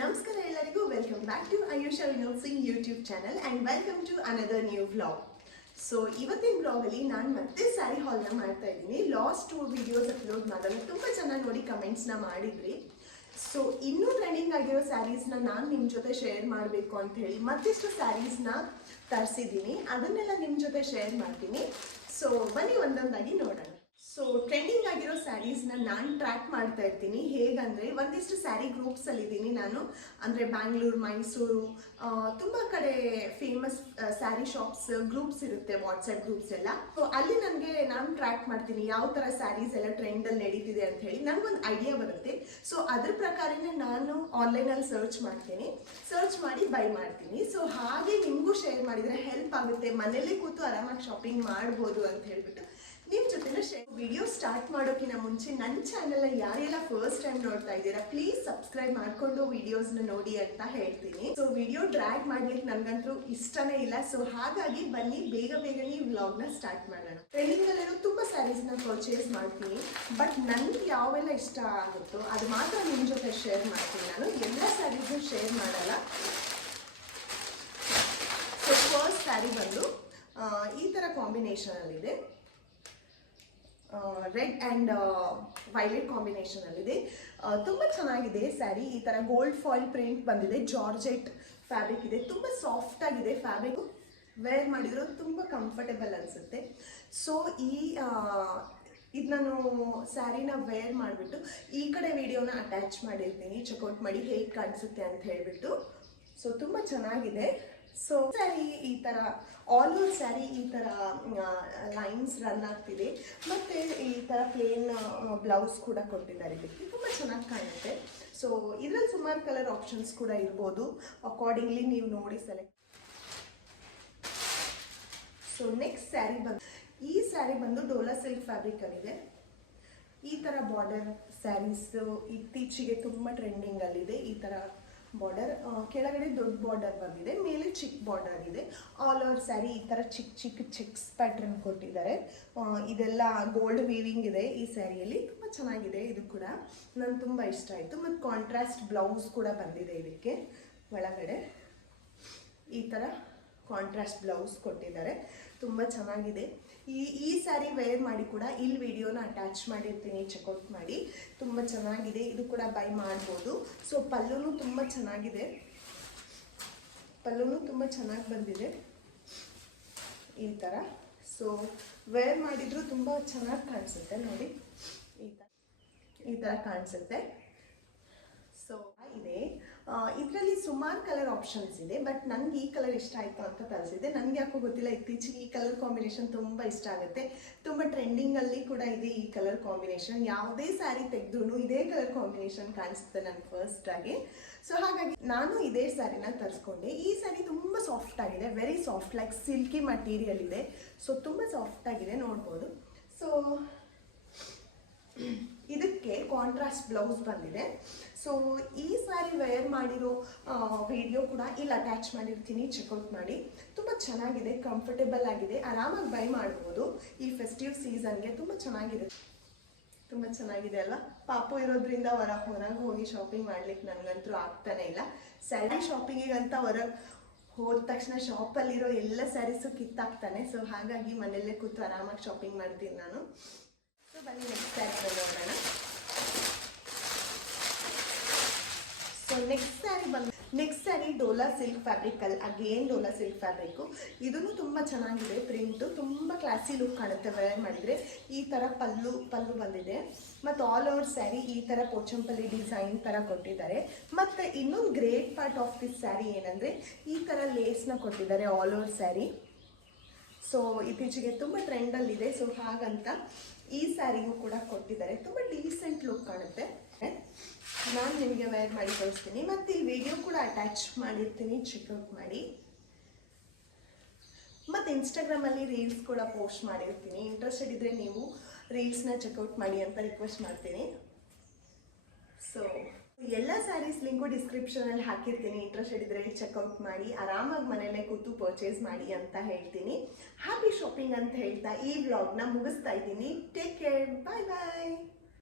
ನಮಸ್ಕಾರ ಎಲ್ಲರಿಗೂ welcome back to Ayusha Vinod Singh YouTube channel and welcome to another new vlog. So ಇವತ್ತಿನ ವ್ಲಾಗಲ್ಲಿ ನಾನು ಮತ್ತೆ ಸ್ಯಾರಿ ಹಾಲ್ನ ಮಾಡ್ತಾ ಇದ್ದೀನಿ. ಲಾಸ್ಟ್ 2 ವಿಡಿಯೋಸ್ ಅಪ್ಲೋಡ್ ಮಾಡಿದಾಗ ತುಂಬ ಜನ ನೋಡಿ ಕಮೆಂಟ್ಸ್ನ ಮಾಡಿದ್ರಿ. ಸೊ ಇನ್ನೂ ಟ್ರೆಂಡಿಂಗ್ ಆಗಿರೋ ಸ್ಯಾರೀಸ್ನ ನಾನು ನಿಮ್ಮ ಜೊತೆ ಶೇರ್ ಮಾಡಬೇಕು ಅಂತ ಹೇಳಿ ಮತ್ತಿಷ್ಟು ಸ್ಯಾರೀಸ್ನ ತರಿಸಿದ್ದೀನಿ. ಅದನ್ನೆಲ್ಲ ನಿಮ್ಮ ಜೊತೆ ಶೇರ್ ಮಾಡ್ತೀನಿ. ಸೊ ಬನ್ನಿ ಒಂದೊಂದಾಗಿ ನೋಡೋಣ. ಸೊ ಟ್ರೆಂಡಿಂಗ್ ಆಗಿರೋ ಸ್ಯಾರೀಸ್ನ ನಾನು ಟ್ರ್ಯಾಕ್ ಮಾಡ್ತಾ ಇರ್ತೀನಿ. ಹೇಗಂದರೆ ಒಂದಿಷ್ಟು ಸ್ಯಾರಿ ಗ್ರೂಪ್ಸಲ್ಲಿ ಇದ್ದೀನಿ ನಾನು. ಅಂದರೆ ಬ್ಯಾಂಗ್ಳೂರು, ಮೈಸೂರು, ತುಂಬ ಕಡೆ ಫೇಮಸ್ ಸ್ಯಾರಿ ಶಾಪ್ಸ್ ಗ್ರೂಪ್ಸ್ ಇರುತ್ತೆ, ವಾಟ್ಸಪ್ ಗ್ರೂಪ್ಸ್ ಎಲ್ಲ. ಸೊ ಅಲ್ಲಿ ನಾನು ಟ್ರ್ಯಾಕ್ ಮಾಡ್ತೀನಿ ಯಾವ ಥರ ಸ್ಯಾರೀಸ್ ಎಲ್ಲ ಟ್ರೆಂಡಲ್ಲಿ ನಡೀತಿದೆ ಅಂತ ಹೇಳಿ ನನಗೊಂದು ಐಡಿಯಾ ಬರುತ್ತೆ. ಸೊ ಅದ್ರ ಪ್ರಕಾರನೇ ನಾನು ಆನ್ಲೈನಲ್ಲಿ ಸರ್ಚ್ ಮಾಡ್ತೀನಿ, ಸರ್ಚ್ ಮಾಡಿ ಬೈ ಮಾಡ್ತೀನಿ. ಸೊ ಹಾಗೆ ನಿಮಗೂ ಶೇರ್ ಮಾಡಿದರೆ ಹೆಲ್ಪ್ ಆಗುತ್ತೆ, ಮನೇಲಿ ಕೂತು ಆರಾಮಾಗಿ ಶಾಪಿಂಗ್ ಮಾಡ್ಬೋದು ಅಂತ ಹೇಳ್ಬಿಟ್ಟು ನಿಮ್ಮ ಜೊತೆ ವಿಡಿಯೋ ಸ್ಟಾರ್ಟ್ ಮಾಡೋಕ್ಕಿಂತ ಮುಂಚೆ ನನ್ನ ಚಾನೆಲ್ನ ಯಾರೆಲ್ಲ ಫಸ್ಟ್ ಟೈಮ್ ನೋಡ್ತಾ ಇದ್ದೀರಾ ಪ್ಲೀಸ್ ಸಬ್ಸ್ಕ್ರೈಬ್ ಮಾಡಿಕೊಂಡು ವಿಡಿಯೋಸ್ನ ನೋಡಿ ಅಂತ ಹೇಳ್ತೀನಿ. ಸೊ ವಿಡಿಯೋ ಡ್ರ್ಯಾಗ್ ಮಾಡ್ಲಿಕ್ಕೆ ನನಗಂತೂ ಇಷ್ಟನೇ ಇಲ್ಲ. ಸೊ ಹಾಗಾಗಿ ಬನ್ನಿ ಬೇಗನೆ ವ್ಲಾಗ್ನ ಸ್ಟಾರ್ಟ್ ಮಾಡೋಣ. ಟ್ರೆಂಡಿಂಗಲ್ಲಿರೋ ತುಂಬ ಸ್ಯಾರೀಸ್ನ ಪರ್ಚೇಸ್ ಮಾಡ್ತೀನಿ, ಬಟ್ ನನಗೆ ಯಾವೆಲ್ಲ ಇಷ್ಟ ಆಗುತ್ತೋ ಅದು ಮಾತ್ರ ನಿಮ್ಮ ಜೊತೆ ಶೇರ್ ಮಾಡ್ತೀನಿ. ನಾನು ಎಲ್ಲ ಸ್ಯಾರೀಸ್ನ ಶೇರ್ ಮಾಡಲ್ಲ. ಸೊ ಫಸ್ಟ್ ಸ್ಯಾರಿ ಬಂದು ಈ ಥರ ಕಾಂಬಿನೇಷನಲ್ಲಿದೆ, ರೆಡ್ ಆ್ಯಂಡ್ ವೈಲೆಟ್ ಕಾಂಬಿನೇಷನಲ್ಲಿದೆ. ತುಂಬ ಚೆನ್ನಾಗಿದೆ ಸ್ಯಾರಿ. ಈ ಥರ ಗೋಲ್ಡ್ ಫಾಯಿಲ್ ಪ್ರಿಂಟ್ ಬಂದಿದೆ, ಜಾರ್ಜೆಟ್ ಫ್ಯಾಬ್ರಿಕ್ ಇದೆ, ತುಂಬ ಸಾಫ್ಟ್ ಆಗಿದೆ ಫ್ಯಾಬ್ರಿಕ್. ವೇರ್ ಮಾಡಿದ್ರು ತುಂಬ ಕಂಫರ್ಟೇಬಲ್ ಅನಿಸುತ್ತೆ. ಸೊ ಇದು ನಾನು ಸ್ಯಾರಿನ ವೇರ್ ಮಾಡಿಬಿಟ್ಟು ಈ ಕಡೆ ವಿಡಿಯೋನ ಅಟ್ಯಾಚ್ ಮಾಡಿರ್ತೀನಿ, ಚೆಕ್ಔಟ್ ಮಾಡಿ ಹೇಗೆ ಕಾಣಿಸುತ್ತೆ ಅಂತ ಹೇಳಿಬಿಟ್ಟು. ಸೊ ತುಂಬ ಚೆನ್ನಾಗಿದೆ. ಸೊ ಸ್ಯಾರಿ ಈ ಥರ ಆಲ್ ಓವರ್ ಸ್ಯಾರಿ ಈ ಥರ ಲೈನ್ಸ್ ರನ್ ಆಗ್ತಿದೆ, ಮತ್ತು ಈ ಥರ ಪ್ಲೇನ್ ಬ್ಲೌಸ್ ಕೂಡ ಕೊಟ್ಟಿದ್ದಾರೆ. ಇದಕ್ಕೆ ತುಂಬ ಚೆನ್ನಾಗಿ ಕಾಣುತ್ತೆ. ಸೊ ಇದರಲ್ಲಿ ಸುಮಾರು ಕಲರ್ ಆಪ್ಷನ್ಸ್ ಕೂಡ ಇರ್ಬೋದು, ಅಕಾರ್ಡಿಂಗ್ಲಿ ನೀವು ನೋಡಿ ಸೆಲೆಕ್ಟ್. ಸೊ ನೆಕ್ಸ್ಟ್ ಸ್ಯಾರಿ ಈ ಸ್ಯಾರಿ ಬಂದು ಡೋಲಾ ಸಿಲ್ಕ್ ಫ್ಯಾಬ್ರಿಕಲ್ಲಿದೆ. ಈ ಥರ ಬಾರ್ಡರ್ ಸ್ಯಾರೀಸು ಇತ್ತೀಚೆಗೆ ತುಂಬ ಟ್ರೆಂಡಿಂಗಲ್ಲಿದೆ. ಈ ಥರ ಬಾರ್ಡರ್, ಕೆಳಗಡೆ ದೊಡ್ಡ ಬಾರ್ಡರ್ ಬಂದಿದೆ, ಮೇಲೆ ಚಿಕ್ಕ ಬಾರ್ಡರ್ ಇದೆ. ಆಲ್ ಓವರ್ ಸ್ಯಾರಿ ಈ ಥರ ಚಿಕ್ಕ ಚೆಕ್ಸ್ ಪ್ಯಾಟ್ರನ್ ಕೊಟ್ಟಿದ್ದಾರೆ. ಇದೆಲ್ಲ ಗೋಲ್ಡ್ ವೀವಿಂಗ್ ಇದೆ ಈ ಸ್ಯಾರಿಯಲ್ಲಿ. ತುಂಬ ಚೆನ್ನಾಗಿದೆ, ಇದು ಕೂಡ ನನಗೆ ತುಂಬ ಇಷ್ಟ ಆಯಿತು. ಮತ್ತು ಕಾಂಟ್ರಾಸ್ಟ್ ಬ್ಲೌಸ್ ಕೂಡ ಬಂದಿದೆ ಇದಕ್ಕೆ. ಒಳಗಡೆ ಈ ಥರ ಕಾಂಟ್ರಾಸ್ಟ್ ಬ್ಲೌಸ್ ಕೊಟ್ಟಿದ್ದಾರೆ, ತುಂಬ ಚೆನ್ನಾಗಿದೆ. ಈ ಸ್ಯಾರಿ ವೇರ್ ಮಾಡಿ ಕೂಡ ಇಲ್ಲಿ ವಿಡಿಯೋನ ಅಟ್ಯಾಚ್ ಮಾಡಿರ್ತೀನಿ, ಚೆಕ್ಔಟ್ ಮಾಡಿ. ತುಂಬ ಚೆನ್ನಾಗಿದೆ, ಇದು ಕೂಡ ಬೈ ಮಾಡ್ಬೋದು. ಸೊ ಪಲ್ಲುನು ತುಂಬ ಚೆನ್ನಾಗಿದೆ, ಪಲ್ಲುನು ತುಂಬ ಚೆನ್ನಾಗಿ ಬಂದಿದೆ ಈ ಥರ. ಸೊ ವೇರ್ ಮಾಡಿದ್ರು ತುಂಬ ಚೆನ್ನಾಗಿ ಕಾಣಿಸುತ್ತೆ ನೋಡಿ, ಈ ಥರ ಕಾಣಿಸುತ್ತೆ. ಸೊ ಇದೆ, ಇದರಲ್ಲಿ ಸುಮಾರು ಕಲರ್ ಆಪ್ಷನ್ಸ್ ಇದೆ, ಬಟ್ ನನಗೆ ಈ ಕಲರ್ ಇಷ್ಟ ಆಯಿತು ಅಂತ ತರಿಸಿದೆ. ನನಗೆ ಯಾಕೋ ಗೊತ್ತಿಲ್ಲ, ಇತ್ತೀಚೆಗೆ ಈ ಕಲರ್ ಕಾಂಬಿನೇಷನ್ ತುಂಬ ಇಷ್ಟ ಆಗುತ್ತೆ. ತುಂಬ ಟ್ರೆಂಡಿಂಗಲ್ಲಿ ಕೂಡ ಇದೆ ಈ ಕಲರ್ ಕಾಂಬಿನೇಷನ್. ಯಾವುದೇ ಸ್ಯಾರಿ ತೆಗೆದ್ರೂ ಇದೇ ಕಲರ್ ಕಾಂಬಿನೇಷನ್ ಕಾಣಿಸುತ್ತೆ ನನಗೆ ಫಸ್ಟ್ ಆಗಿ. ಸೊ ಹಾಗಾಗಿ ನಾನು ಇದೇ ಸ್ಯಾರಿನ ತರಿಸ್ಕೊಂಡೆ. ಈ ಸ್ಯಾರಿ ತುಂಬ ಸಾಫ್ಟ್ ಆಗಿದೆ, very soft, like silky material ಇದೆ. ಸೊ ತುಂಬ ಸಾಫ್ಟ್ ಆಗಿದೆ, ನೋಡ್ಬೋದು. ಸೊ ಇದಕ್ಕೆ ಕಾಂಟ್ರಾಸ್ಟ್ ಬ್ಲೌಸ್ ಬಂದಿದೆ. ಸೊ ಈ ಸ್ಯಾರಿ ವೇರ್ ಮಾಡಿರೋ ವಿಡಿಯೋ ಕೂಡ ಇಲ್ಲಿ ಅಟ್ಯಾಚ್ ಮಾಡಿರ್ತೀನಿ, ಚೆಕ್ಔಟ್ ಮಾಡಿ. ತುಂಬ ಚೆನ್ನಾಗಿದೆ, ಕಂಫರ್ಟೇಬಲ್ ಆಗಿದೆ, ಆರಾಮಾಗಿ ಬೈ ಮಾಡ್ಬೋದು ಈ ಫೆಸ್ಟಿವ್ ಸೀಸನ್ಗೆ. ತುಂಬ ಚೆನ್ನಾಗಿದೆ, ತುಂಬ ಚೆನ್ನಾಗಿದೆ ಅಲ್ವಾ. ಪಾಪು ಇರೋದ್ರಿಂದ ಹೊರಗೆ ಹೋಗಿ ಶಾಪಿಂಗ್ ಮಾಡ್ಲಿಕ್ಕೆ ನನಗಂತೂ ಆಗ್ತಾನೆ ಇಲ್ಲ. ಸ್ಯಾರಿ ಶಾಪಿಂಗಿಗಂತ ಹೊರಗೆ ಹೋದ ತಕ್ಷಣ ಶಾಪಲ್ಲಿರೋ ಎಲ್ಲ ಸ್ಯಾರೀಸು ಕಿತ್ತಾಕ್ತಾನೆ. ಸೊ ಹಾಗಾಗಿ ಮನೆಯಲ್ಲೇ ಕೂತು ಆರಾಮಾಗಿ ಶಾಪಿಂಗ್ ಮಾಡ್ತೀನಿ ನಾನು. ಸೊ ಬನ್ನಿ ನೆಕ್ಸ್ಟ್ ಸ್ಯಾರಿ ನೋಡೋಣ. So next sari Dola silk ಫ್ಯಾಬ್ರಿಕಲ್ಲಿ, ಅಗೇನ್ ಡೋಲಾ ಸಿಲ್ಕ್ ಫ್ಯಾಬ್ರಿಕ್ಕು. ಇದೂ ತುಂಬ ಚೆನ್ನಾಗಿದೆ, ಪ್ರಿಂಟು ತುಂಬ ಕ್ಲಾಸಿ ಲುಕ್ ಕಾಣುತ್ತೆ ವೇರ್ ಮಾಡಿದರೆ. ಈ ಥರ ಪಲ್ಲು ಬಂದಿದೆ, ಮತ್ತು ಆಲ್ ಓವರ್ ಸ್ಯಾರಿ ಈ ಥರ ಪೋಚಂಪಲ್ಲಿ ಡಿಸೈನ್ ಥರ ಕೊಟ್ಟಿದ್ದಾರೆ. ಮತ್ತು ಇನ್ನೊಂದು great part of this sari ಏನಂದರೆ ಈ ಥರ ಲೇಸ್ನ ಕೊಟ್ಟಿದ್ದಾರೆ ಆಲ್ ಓವರ್ ಸ್ಯಾರಿ. ಸೊ ಇತ್ತೀಚೆಗೆ ತುಂಬ ಟ್ರೆಂಡಲ್ಲಿದೆ. ಸೊ ಹಾಗಂತ ಈ ಸ್ಯಾರಿಗೂ ಕೂಡ ಕೊಟ್ಟಿದ್ದಾರೆ, ತುಂಬ ಡೀಸೆಂಟ್ ಲುಕ್ ಕಾಣುತ್ತೆ. ನಾನು ನಿಮಗೆ ವೇರ್ ಮಾಡಿ ಕಳಿಸ್ತೀನಿ, ಮತ್ತು ಈ ವಿಡಿಯೋ ಕೂಡ ಅಟ್ಯಾಚ್ ಮಾಡಿರ್ತೀನಿ, ಚೆಕ್ಔಟ್ ಮಾಡಿ. ಮತ್ತು ಇನ್ಸ್ಟಾಗ್ರಾಮಲ್ಲಿ ರೀಲ್ಸ್ ಕೂಡ ಪೋಸ್ಟ್ ಮಾಡಿರ್ತೀನಿ, ಇಂಟ್ರೆಸ್ಟೆಡ್ ಇದ್ದರೆ ನೀವು ರೀಲ್ಸ್ನ ಚೆಕ್ಔಟ್ ಮಾಡಿ ಅಂತ ರಿಕ್ವೆಸ್ಟ್ ಮಾಡ್ತೀನಿ. ಸೊ ಎಲ್ಲ ಸ್ಯಾರೀಸ್ ಲಿಂಕು ಡಿಸ್ಕ್ರಿಪ್ಷನಲ್ಲಿ ಹಾಕಿರ್ತೀನಿ, ಇಂಟ್ರೆಸ್ಟೆಡ್ ಇದ್ದರೆ ಚೆಕ್ಔಟ್ ಮಾಡಿ, ಆರಾಮಾಗಿ ಮನೆಯಲ್ಲೇ ಕೂತು ಪರ್ಚೇಸ್ ಮಾಡಿ ಅಂತ ಹೇಳ್ತೀನಿ. ಹ್ಯಾಪಿ ಶಾಪಿಂಗ್ ಅಂತ ಹೇಳ್ತಾ ಈ ವ್ಲಾಗ್ನ ಮುಗಿಸ್ತಾ ಇದ್ದೀನಿ. ಟೇಕ್ ಕೇರ್, ಬಾಯ್ ಬಾಯ್.